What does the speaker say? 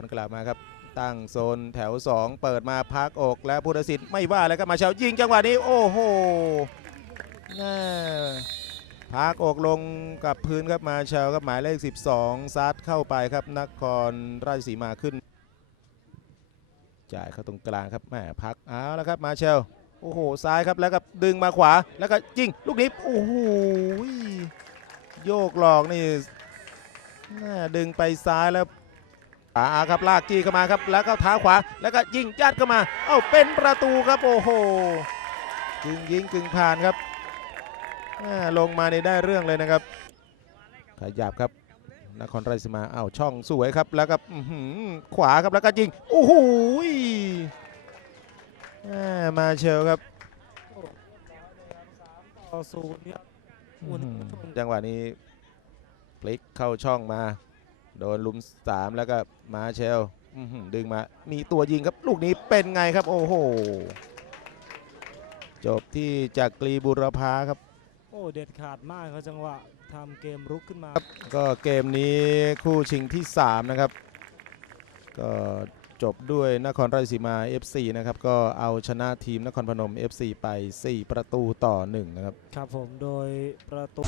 นกกลับมาครับ ตั้งโซนแถว 2 เปิดมาพักอกและพุทธศิษย์ไม่ว่าเลยครับมาเชายิงจังหวะนี้ โอ้โหน่าพักอกลงกับพื้นครับมาเชาครับหมายเลข 12 ซัดเข้าไปครับนครราชสีมาขึ้น จ่ายเข้าตรงกลางครับแหมพักเอาแล้วครับมาเชลโอ้โหซ้ายครับแล้วก็ดึงมาขวาแล้วก็ยิงลูกนี้โอ้โหโยกหลอกนี่น่าดึงไปซ้ายแล้ว อาอาครับลากจี้เข้ามาครับ แล้วก็เท้าขวาแล้วก็ยิงยัดเข้ามา เอ้าเป็นประตูครับโอ้โหกึ่งยิงกึ่งผ่านครับอ่าลงมาในได้เรื่องเลยนะครับ ขยับครับนครราชสีมาอ้าวช่องสวยครับ แล้วก็อื้อหือขวาครับแล้วก็ยิงโอ้โหยอ่ามาเชลครับต่อศูนย์ครับอื้อหือจังหวะนี้พลิกเข้าช่องมา โดนลุมสามแล้วก็มาเชลอื้อหือดึงมา มีตัวยิงครับ ลูกนี้เป็นไงครับ โอ้โห จบที่จากกรีบุรพาครับ โอ้ เด็ดขาดมากครับจังหวะทำเกมรุกขึ้นมา ก็เกมนี้คู่ชิงที่ 3 นะครับ ก็จบด้วยนครราชสีมา FC นะครับ ก็เอาชนะทีมนครพนม FC ไป 4 ประตูต่อ 1 นะครับ ครับผมโดยประตู